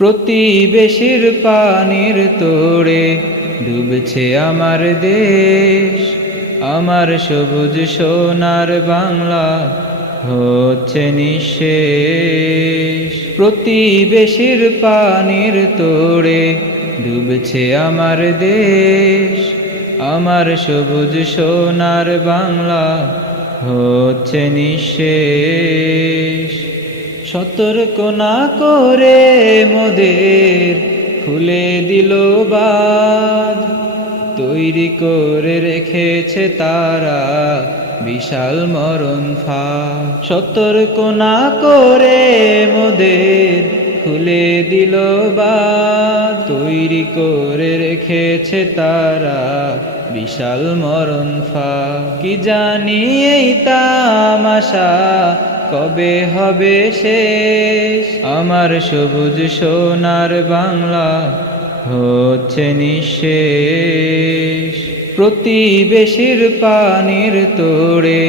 প্রতিবেশীর পানির তোড়ে ডুবছে আমার দেশ, আমার সবুজ সোনার বাংলা হচ্ছে নিঃশেষ। প্রতিবেশীর পানির তোড়ে ডুবছে আমার দেশ, আমার সবুজ সোনার বাংলা হচ্ছে নিঃশেষ। সতর্ক না করে মোদের খুলে দিল বাঁধ, তৈরি করে রেখেছে তারা বিশাল মরণ ফাঁদ। সতর্ক না করে মোদের খুলে দিল বাঁধ, তৈরি করে রেখেছে তারা বিশাল মরণ ফাঁদ। কি জানি এই তামাশা কবে হবে শেষ, আমার সবুজ সোনার বাংলা হচ্ছে নিঃশেষ। প্রতিবেশীর পানির তোড়ে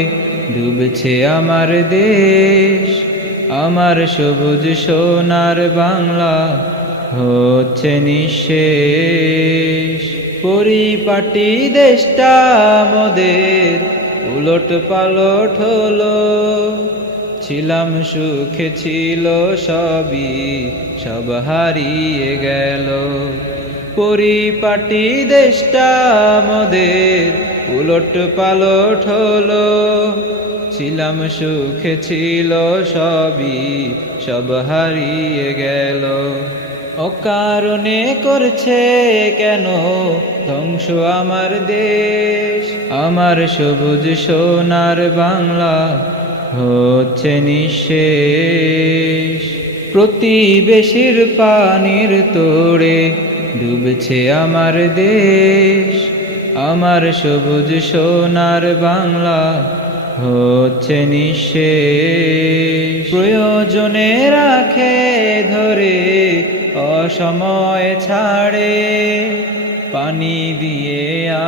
ডুবছে আমার দেশ, আমার সবুজ সোনার বাংলা হচ্ছে নিঃশেষ। পরিপাটি দেশটা মোদের উলট পালট হলো, ছিলাম সুখে ছিল সবই, সব হারিয়ে গেল। পরিপাটি দেশটা মোদের উলট পালট হলো, ছিলাম সুখে ছিল সবই, সব হারিয়ে গেল। অকারণে করছে কেন ধ্বংস আমার দেশ, আমার সবুজ সোনার বাংলা হচ্ছে নিঃশেষ। প্রতিবেশীর পানির তোড়ে ডুবছে আমার দেশ, আমার সবুজ সোনার বাংলা হচ্ছে নিঃশেষ। প্রয়োজনে রাখে ধরে অসময়ে ছাড়ে, পানি দিয়ে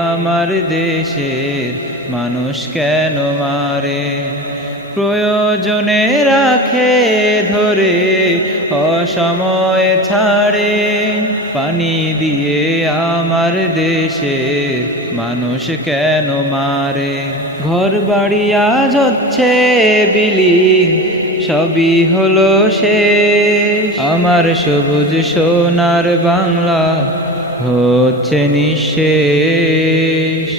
আমার দেশের মানুষ কেন মারে। প্রয়োজনে রাখে ধরে অসময়ে ছাড়ে, পানি দিয়ে আমার দেশের মানুষ কেন মারে। ঘর বাড়ি আজ হচ্ছে বিলীন, সবই হলো শেষ, আমার সবুজ সোনার বাংলা হচ্ছে নিঃশেষ।